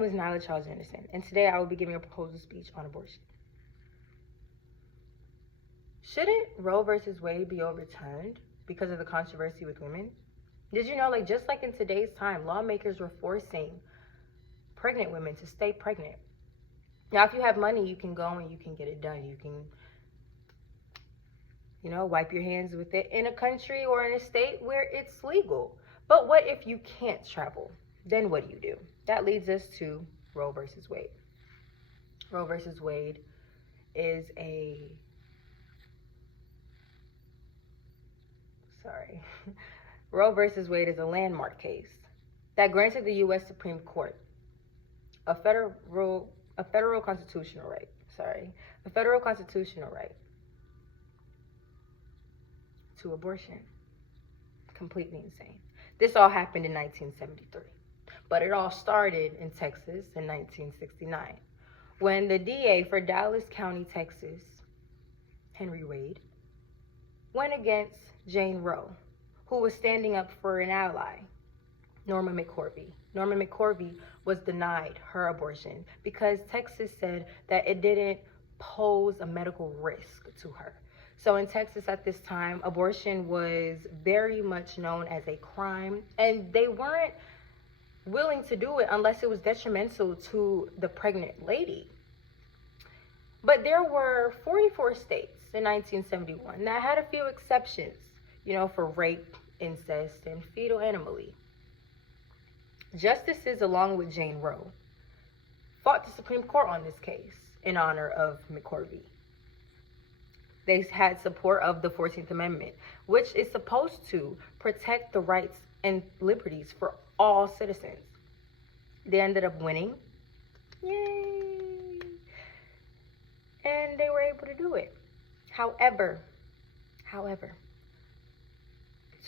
My name is Nyla Charles Anderson, and today I will be giving a proposal speech on abortion. Shouldn't Roe versus Wade be overturned because of the controversy with women? Did you know, just like in today's time, lawmakers were forcing pregnant women to stay pregnant. Now, if you have money, you can go and you can get it done. You can, wipe your hands with it in a country or in a state where it's legal. But what if you can't travel? Then what do? That leads us to Roe versus Wade. Roe versus Wade is Roe versus Wade is a landmark case that granted the U.S. Supreme Court a federal constitutional right. A federal constitutional right to abortion. Completely insane. This all happened in 1973, but it all started in Texas in 1969 when the DA for Dallas County, Texas, Henry Wade, went against Jane Roe, who was standing up for an ally, Norma McCorvey. Norma McCorvey was denied her abortion because Texas said that it didn't pose a medical risk to her. So in Texas at this time, abortion was very much known as a crime, and they weren't willing to do it unless it was detrimental to the pregnant lady. But there were 44 states in 1971 that had a few exceptions, for rape, incest, and fetal animaly. Justices, along with Jane Roe, fought the Supreme Court on this case in honor of McCorvey. They had support of the 14th Amendment, which is supposed to protect the rights and liberties for all citizens. They ended up winning. Yay! And they were able to do it. However,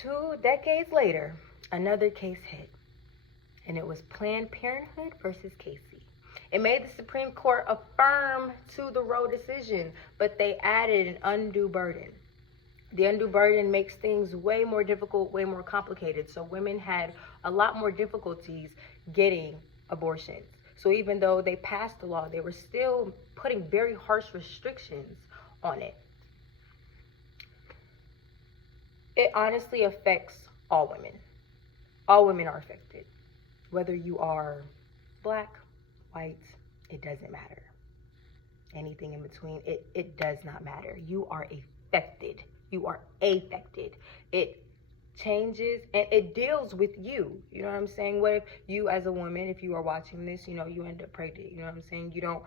2 decades later, another case hit, and it was Planned Parenthood versus Casey. It made the Supreme Court affirm to the Roe decision, but they added an undue burden. The undue burden makes things way more difficult, way more complicated. So women had a lot more difficulties getting abortions. So even though they passed the law, they were still putting very harsh restrictions on it. It honestly affects all women. All women are affected. Whether you are black, white, it doesn't matter. Anything in between, it does not matter. You are affected. You are affected. It changes and it deals with you. You know what I'm saying? What if you as a woman, if you are watching this, you end up pregnant. You know what I'm saying? You don't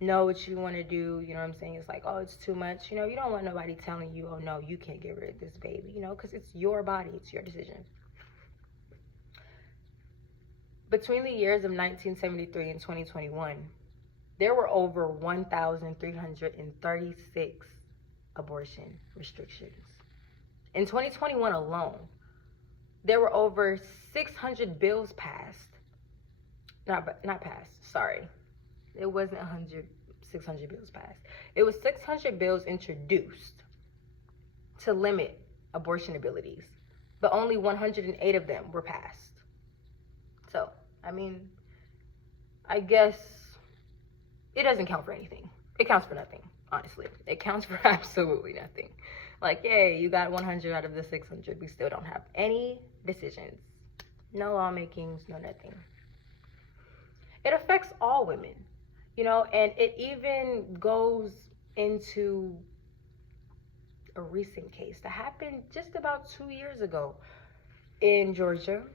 know what you want to do. You know what I'm saying? It's like, oh, it's too much. You don't want nobody telling you, oh, no, you can't get rid of this baby, because it's your body. It's your decision. Between the years of 1973 and 2021, there were over 1,336 abortion restrictions. In 2021 alone, there were over 600 bills passed. Not passed, sorry. It wasn't 600 bills passed. It was 600 bills introduced to limit abortion abilities, but only 108 of them were passed. So, I guess it doesn't count for anything. It counts for nothing, honestly. It counts for absolutely nothing. Yay, you got 100 out of the 600. We still don't have any decisions. No lawmakings, no nothing. It affects all women, and it even goes into a recent case that happened just about 2 years ago in Georgia,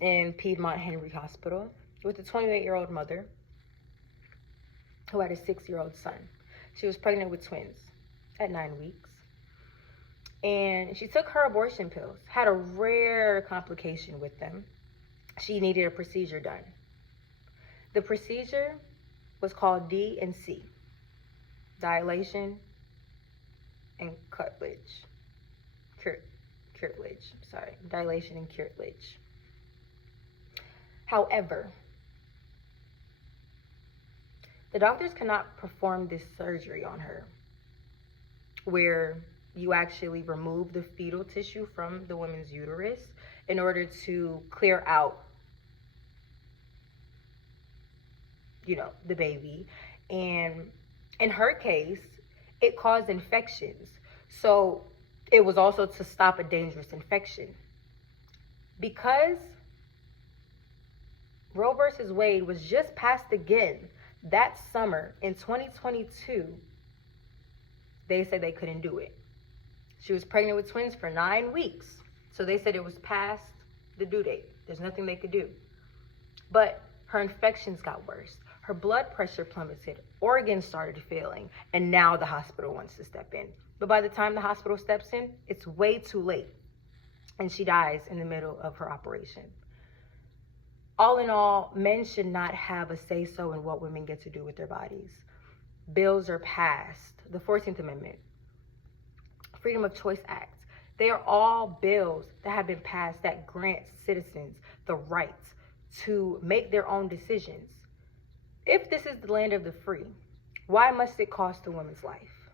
in Piedmont Henry Hospital, with a 28-year-old mother who had a 6-year-old son. She was pregnant with twins at 9 weeks. And she took her abortion pills, had a rare complication with them. She needed a procedure done. The procedure was called D&C, dilation and curtilage. Dilation and curtilage. However, the doctors cannot perform this surgery on her, where you actually remove the fetal tissue from the woman's uterus in order to clear out the baby. And in her case, it caused infections. So it was also to stop a dangerous infection. Because Roe versus Wade was just passed again that summer in 2022, they said they couldn't do it. She was pregnant with twins for 9 weeks. So they said it was past the due date. There's nothing they could do. But her infections got worse. Her blood pressure plummeted. Organs started failing. And now the hospital wants to step in. But by the time the hospital steps in, it's way too late. And she dies in the middle of her operation. All in all, men should not have a say-so in what women get to do with their bodies. Bills are passed. The 14th Amendment, Freedom of Choice Act. They are all bills that have been passed that grant citizens the right to make their own decisions. If this is the land of the free, why must it cost a woman's life?